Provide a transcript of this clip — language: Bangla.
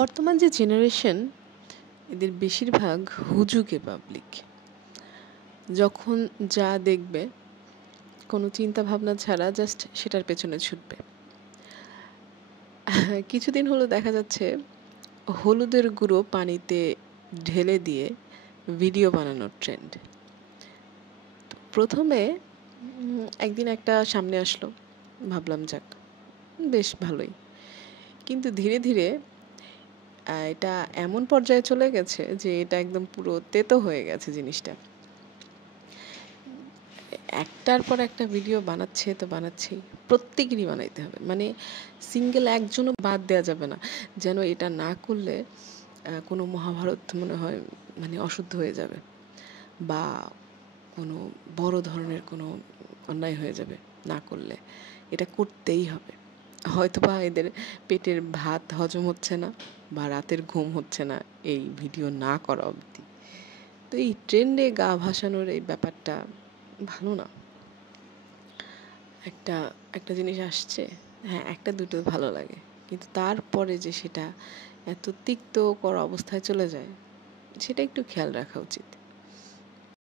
বর্তমান যে জেনারেশন, এদের বেশিরভাগ হুজুগে পাবলিক। যখন যা দেখবে কোনো চিন্তা ভাবনা ছাড়া জাস্ট সেটার পেছনে ছুটবে। কিছুদিন হলো দেখা যাচ্ছে হলুদের গুঁড়ো পানিতে ঢেলে দিয়ে ভিডিও বানানোর ট্রেন্ড। প্রথমে একদিন একটা সামনে আসলো, ভাবলাম যাক বেশ ভালোই, কিন্তু ধীরে ধীরে এটা এমন পর্যায়ে চলে গেছে যে এটা একদম পুরো তেতো হয়ে গেছে জিনিসটা। একটার পর একটা ভিডিও বানাচ্ছে তো বানাচ্ছেই, প্রত্যেকেরই বানাইতে হবে, মানে সিঙ্গেল একজনও বাদ দেওয়া যাবে না, যেন এটা না করলে কোনো মহাভারত মনে হয় মানে অশুদ্ধ হয়ে যাবে বা কোনো বড় ধরনের কোনো অন্যায় হয়ে যাবে না করলে। এটা করতেই হবে, হয়তোবা এদের পেটের ভাত হজম হচ্ছে না বা রাতের ঘুম হচ্ছে না এই ভিডিও না করা অবধি। তো এই ট্রেন্ডে গা ভাসানোর এই ব্যাপারটা ভালো না। একটা একটা জিনিস আসছে, হ্যাঁ একটা দুটো ভালো লাগে, কিন্তু তারপরে যে সেটা এত তিক্ত করা অবস্থায় চলে যায়, সেটা একটু খেয়াল রাখা উচিত।